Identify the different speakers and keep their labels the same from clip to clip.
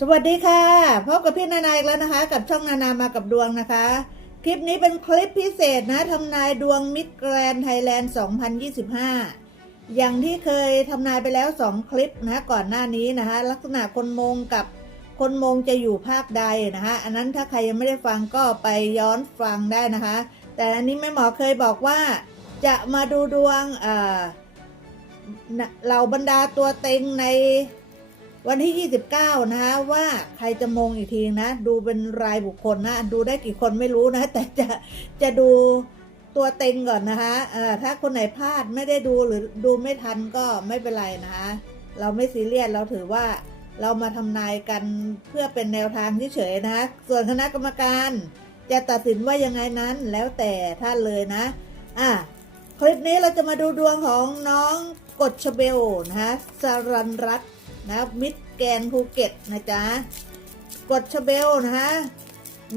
Speaker 1: สวัสดีค่ะพบกับพี่นานาอีกแล้วนะคะ กับช่องนานามากับดวงนะคะ คลิปนี้เป็นคลิปพิเศษนะทำนายดวงมิดแกรนไทยแลนด์ 2025 อย่างที่เคยทำนายไปแล้ว 2 คลิปนะก่อนหน้านี้นะคะ ลักษณะคนมงกับคนมงจะอยู่ภาคใดนะคะอันนั้นถ้าใครยังไม่ได้ฟังก็ไปย้อนฟังได้นะคะ แต่อันนี้แม่หมอเคยบอกว่าจะมาดูดวงเเหล่าบรรดาตัวเต็งใน วันที่ 29 นะคะว่าใครจะมงอีกทีนะ ดูเป็นรายบุคคลนะ ดูได้กี่คนไม่รู้นะ แต่จะจะดูตัวเต็งก่อนนะคะเออถ้าคนไหนพลาดไม่ได้ดูหรือดูไม่ทันก็ไม่เป็นไรนะคะ เราไม่ซีเรียสเราถือว่าเรามาทำนายกันเพื่อเป็นแนวทางเฉยๆนะคะส่วนคณะกรรมการจะตัดสินว่ายังไงนั้นแล้วแต่ท่านเลยนะ อะคลิปนี้เราจะมาดูดวงของน้องกฎชเบลนะคะสรันรัต นะมิดแกนภูเก็ตนะจ๊ะกฎชเบลนะคะ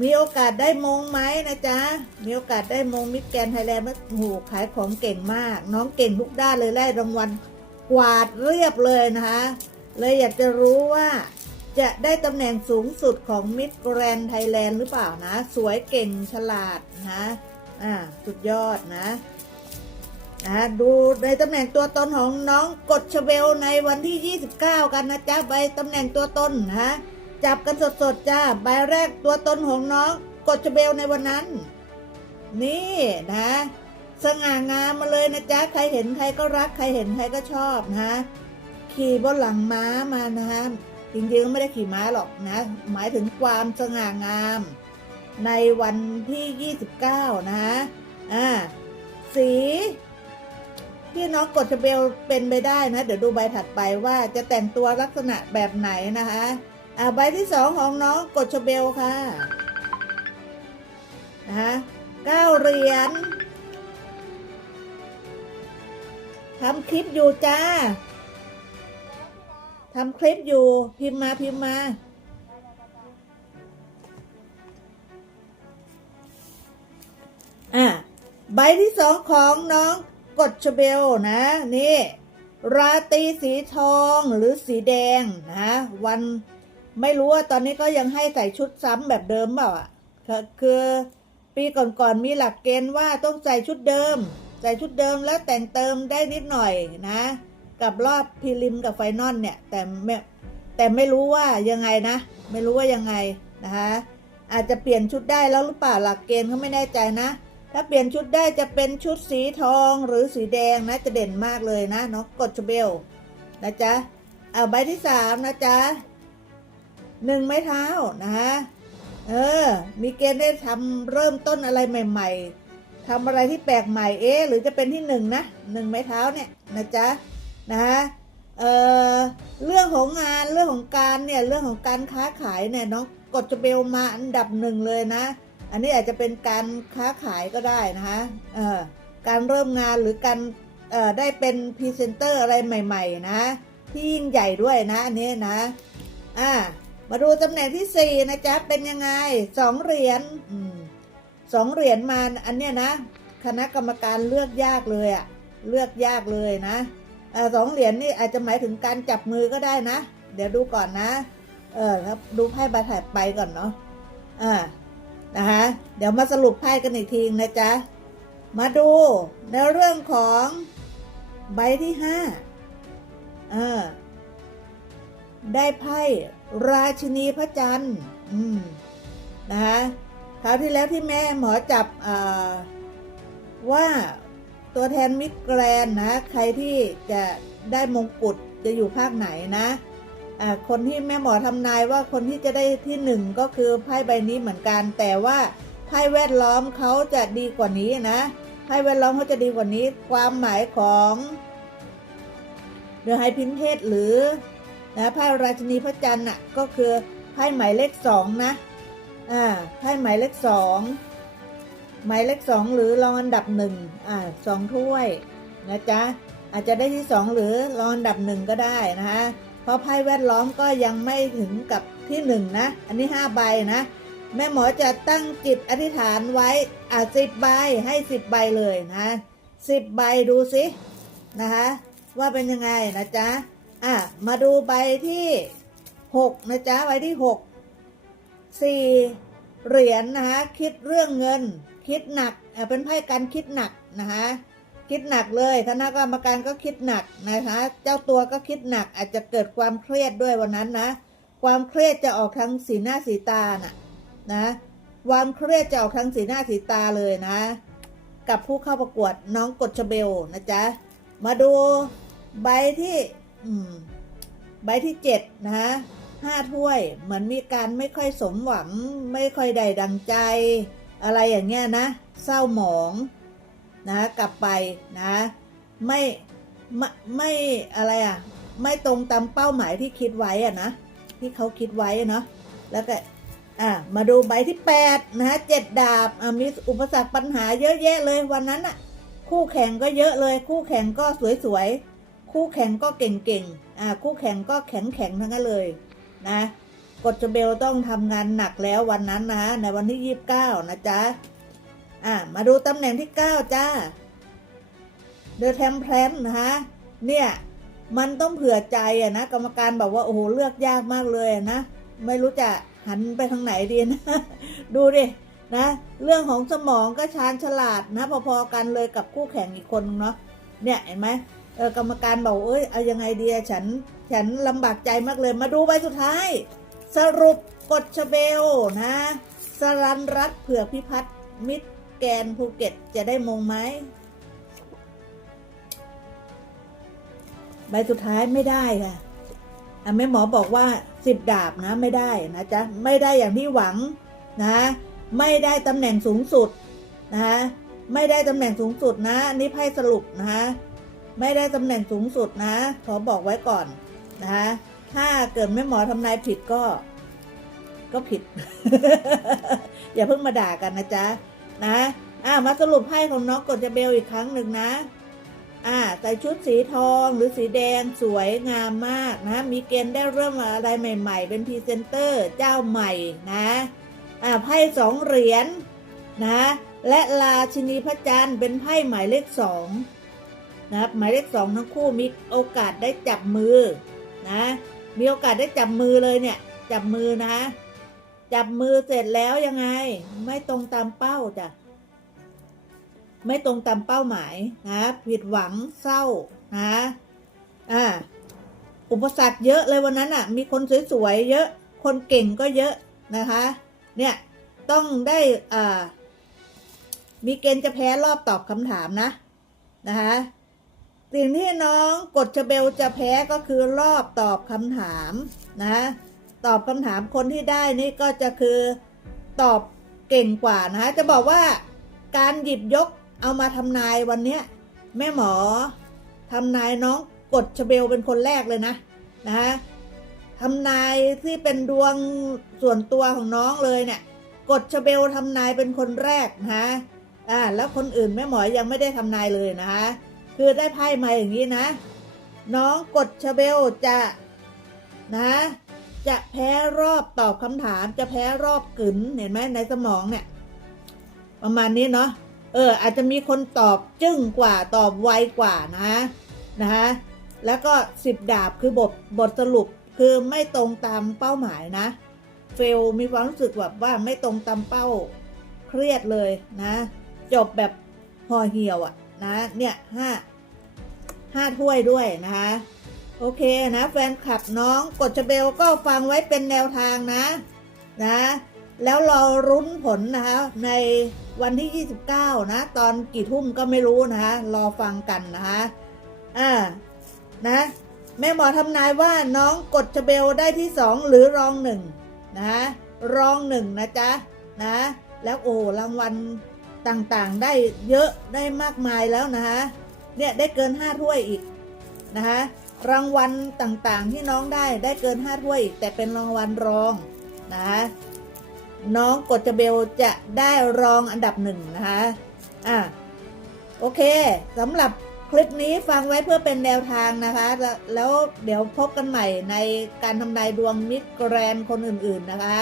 Speaker 1: มีโอกาสได้มงไหมนะจ๊ะ มีโอกาสได้มงมิดแกนไทยแลนด์โอ้โหขายของเก่งมาก น้องเก่งทุกด้านเลยได้รางวัลกวาดเรียบเลยนะคะ เลยอยากจะรู้ว่าจะได้ตำแหน่งสูงสุดของมิดแกรนไทยแลนด์หรือเปล่านะ สวยเก่งฉลาดนะ อ่า สุดยอดนะ ดูในตำแหน่งตัวตนของน้องกฎชเบลในวันที่ 29 กันนะจ๊ะใบตำแหน่งตัวตนนะจับกันสดๆจ้าใบแรกตัวตนของน้องกฎชเบลในวันนั้น นี่นะ สง่างามมาเลยนะจ๊ะใครเห็นใครก็รักใครเห็นใครก็ชอบนะขี่บนหลังม้ามานะฮะจริงๆไม่ได้ขี่ม้าหรอกนะ หมายถึงความสง่างาม ในวันที่ 29 นะฮะอ่าสี ที่น้องกดชเบลเป็นไปได้นะ เดี๋ยวดูใบถัดไปว่าจะแต่งตัวลักษณะแบบไหนนะคะอ่าใบที่สองของน้องกดชเบลค่ะนะคะเก้าเหรียญทำคลิปอยู่จ้าทำคลิปอยู่พิมพ์มาพิมพ์มาอะใบที่สองของน้อง กฎชเบลนะนี่ราตรีสีทองหรือสีแดงนะวันไม่รู้ว่าตอนนี้ก็ยังให้ใส่ชุดซ้ำแบบเดิมเปล่าอะคือปีก่อนๆมีหลักเกณฑ์ว่าต้องใส่ชุดเดิม ใส่ชุดเดิมแล้วแต่งเติมได้นิดหน่อยนะ กับรอบพรีลิมกับไฟนอลเนี่ยแต่ไม่แต่ไม่รู้ว่ายังไงนะ ไม่รู้ว่ายังไงนะคะอาจจะเปลี่ยนชุดได้แล้วหรือเปล่าหลักเกณฑ์เขาไม่แน่ใจนะ ถ้าเปลี่ยนชุดได้จะเป็นชุดสีทองหรือสีแดงนะจะเด่นมากเลยนะน้องกดชเบลนะจ๊ะเอาใบที่สามนะจ๊ะหนึ่งไม้เท้านะคะเออ มีเกณฑ์ได้ทำเริ่มต้นอะไรใหม่ ๆทำอะไรที่แปลกใหม่เอ๊ะหรือจะเป็นที่หนึ่งนะหนึ่งไม้เท้าเนี่ยนะจ๊ะนะคะเออเรื่องของงานเรื่องของการเนี่ยเรื่องของการค้าขายเนี่ยน้องกดชเบลมาอันดับหนึ่งเลยนะ อันนี้อาจจะเป็นการค้าขายก็ได้นะคะการเริ่มงานหรือการได้เป็นพรีเซนเตอร์อะไรใหม่ ๆ นะ ที่ยิ่งใหญ่ด้วยนะอันนี้นะอ่ามาดูตำแหน่งที่สี่นะจ๊ะ เป็นยังไงสองเหรียญสองเหรียญมาอันเนี้ยนะ คณะกรรมการเลือกยากเลยอะเลือกยากเลยนะสองเหรียญนี่อาจจะหมายถึงการจับมือก็ได้นะ เดี๋ยวดูก่อนนะ เออครับดูไพ่ใบถัดไปก่อนเนาะอ่า นะคะเดี๋ยวมาสรุปไพ่กันอีกทีนะจ๊ะ มาดูในเรื่องของใบที่ห้าเออได้ไพ่ราชินีพระจันทร์ อืม นะคะคราวที่แล้วที่แม่หมอจับว่าตัวแทนมิตรแกรนนะ ใครที่จะได้มงกุฎจะอยู่ภาคไหนนะ คนที่แม่หมอทำนายว่าคนที่จะได้ที่หนึ่งก็คือไพ่ใบนี้เหมือนกัน แต่ว่าไพ่แวดล้อมเขาจะดีกว่านี้นะไพ่แวดล้อมเขาจะดีกว่านี้ ความหมายของเดือไฮพินเทศหรือนะไพ่ราชินีพระจันทร์น่ะก็คือไพ่หมายเลขสองนะอ่าไพ่หมายเลขสองหมายเลขสองหรือรองอันดับหนึ่งอ่าสองถ้วยนะจ๊ะอาจจะได้ที่สองหรือรองอันดับหนึ่งก็ได้นะคะ ราะไพ่แวดล้อมก็ยังไม่ถึงกับที่หนึ่งนะ อันนี้ห้าใบนะ แม่หมอจะตั้งจิตอธิษฐานไว้อะสิบใบให้สิบใบเลยนะสิบใบดูสินะคะว่าเป็นยังไงนะจ๊ะอะมาดูใบที่หกนะจ๊ะไว้ที่หกสี่เหรียญนะคะคิดเรื่องเงิน คิดหนักเป็นไพ่การคิดหนักนะคะ คิดหนักเลยคณะกรรมการก็คิดหนักนะคะ เจ้าตัวก็คิดหนักอาจจะเกิดความเครียดด้วยวันนั้นนะ ความเครียดจะออกทางสีหน้าสีตาน่ะนะความเครียดจะออกทางสีหน้าสีตาเลยนะ กับผู้เข้าประกวดน้องกฎชเบลนะจ๊ะ มาดูใบที่อืใบที่เจ็ดนะห้าถ้วยเหมือนมีการไม่ค่อยสมหวัง ไม่ค่อยได้ดังใจ อะไรอย่างเงี้ยนะ เศร้าหมอง นะกลับไปนะไม่ไม่ไม่อะไรอะไม่ตรงตามเป้าหมายที่คิดไว้อะนะที่เขาคิดไว้เนาะแล้วก็อะมาดูใบที่แปดนะเจ็ดดาบอะมีอุปสรรคปัญหาเยอะแยะเลยวันนั้นอะคู่แข่งก็เยอะเลย คู่แข่งก็สวยๆ คู่แข่งก็เก่งๆอ่าคู่แข่งก็แข็งๆทั้งนั้นเลยนะกดจเบลต้องทำงานหนักแล้ววันนั้นนะในวันที่ยี่สิบเก้านะจ๊ะ อ่ามาดูตำแหน่งที่เก้าจ้าเดอะแทมเพลนนะคะเนี่ย มันต้องเผื่อใจอะนะ กรรมการบอกว่า โอ้โห เลือกยากมากเลยนะ ไม่รู้จะหันไปทางไหนดีนะ ดูดิ นะ เรื่องของสมองก็ชาญฉลาดนะ พอๆกันเลยกับคู่แข่งอีกคนเนาะเนี่ยเห็นไหมเออกรรมการบอกเอ้ยเอายังไงดีฉันฉันลำบากใจมากเลยมาดูใบสุดท้าย สรุปกดชเบลนะสรันรัตเผื่อพิพัฒน์มิตร แกนภูเก็ตจะได้มงไหมใบสุดท้ายไม่ได้ค่ะอะแม่หมอบอกว่าสิบดาบนะไม่ได้นะจ๊ะไม่ได้อย่างที่หวังนะไม่ได้ตำแหน่งสูงสุดนะไม่ได้ตำแหน่งสูงสุดนะอันนี่ไพ่สรุปนะไม่ได้ตำแหน่งสูงสุดนะขอบอกไว้ก่อนนะถ้าเกิดแม่หมอทำนายผิดก็ ก็ผิด อย่าเพิ่งมาด่ากันนะจ๊ะ นะอ่ามาสรุปไพ่ของน้องกดจะเบลอีกครั้งหนึ่งนะอ่าใส่ชุดสีทองหรือสีแดงสวยงามมากนะ มีเกณฑ์ได้เริ่มอะไรใหม่ ๆ เป็นพรีเซนเตอร์เจ้าใหม่นะอ่าไพ่สองเหรียญนะและราชินีพระจันทร์เป็นไพ่หมายเลขสองนะหมายเลขสองทั้งคู่มีโอกาสได้จับมือนะมีโอกาสได้จับมือเลยเนี่ยจับมือนะ จับมือเสร็จแล้วยังไง ไม่ตรงตามเป้าจ้ะไม่ตรงตามเป้าหมายนะผิดหวังเศร้านะอ่าอุปสรรคเยอะเลยวันนั้นอะ มีคนสวยๆเยอะ คนเก่งก็เยอะนะคะ เนี่ยต้องได้อ่ามีเกณฑ์จะแพ้รอบตอบคำถามนะนะคะสิ่งที่น้องกดชเบลจะแพ้ก็คือรอบตอบคำถามนะ ตอบคำถามคนที่ได้นี่ก็จะคือตอบเก่งกว่านะคะจะบอกว่าการหยิบยกเอามาทำนายวันนี้แม่หมอทำนายน้องกดชเบลเป็นคนแรกเลยนะนะคะทำนายที่เป็นดวงส่วนตัวของน้องเลยเนี่ยกดชเบลทำนายเป็นคนแรกนะคะอ่าแล้วคนอื่นแม่หมอยังไม่ได้ทำนายเลยนะคะคือได้ไพ่มาอย่างนี้นะ น้องกดชเบลจะนะ จะแพ้รอบตอบคำถาม จะแพ้รอบกึ๋นเห็นไหมในสมองเนี่ย ประมาณนี้เนาะเออ อาจจะมีคนตอบจึ้งกว่าตอบไวกว่านะนะคะแล้วก็สิบดาบคือบทบทสรุปคือไม่ตรงตามเป้าหมายนะ เฟลมีความรู้สึกแบบว่าไม่ตรงตามเป้าเครียดเลยนะ จบแบบห่อเหี่ยวอะนะเนี่ยห้าห้าถ้วยด้วยนะคะ โอเคนะแฟนคลับน้องกดชเบลก็ฟังไว้เป็นแนวทางนะนะ แล้วรอรุ้นผลนะคะ ในวันที่ 29 นะ ตอนกี่ทุ่มก็ไม่รู้นะคะรอฟังกันนะคะอ่านะแม่หมอทำนายว่าน้องกดชเบลได้ที่สองหรือรองหนึ่งนะคะรองหนึ่งนะจ๊ะนะ แล้วโอ้รางวัลต่างๆได้เยอะได้มากมายแล้วนะคะเนี่ยได้เกินห้าถ้วยอีกนะคะ รางวัลต่างๆ ที่น้องได้ได้เกินห้าถ้วย แต่เป็นรางวัลรองนะคะน้องกดจเบลจะได้รองอันดับหนึ่งนะคะอะโอเคสำหรับคลิปนี้ฟังไว้เพื่อเป็นแนวทางนะคะแล้วแล้วเดี๋ยวพบกันใหม่ในการทำนายดวงมิตรแกรนคนอื่นๆนะคะ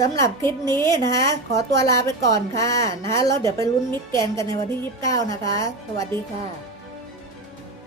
Speaker 1: สำหรับคลิปนี้นะคะ ขอตัวลาไปก่อนค่ะนะคะแล้วเดี๋ยวไปลุ้นมิตรแกรนกันในวันที่ 29 นะคะ สวัสดีค่ะ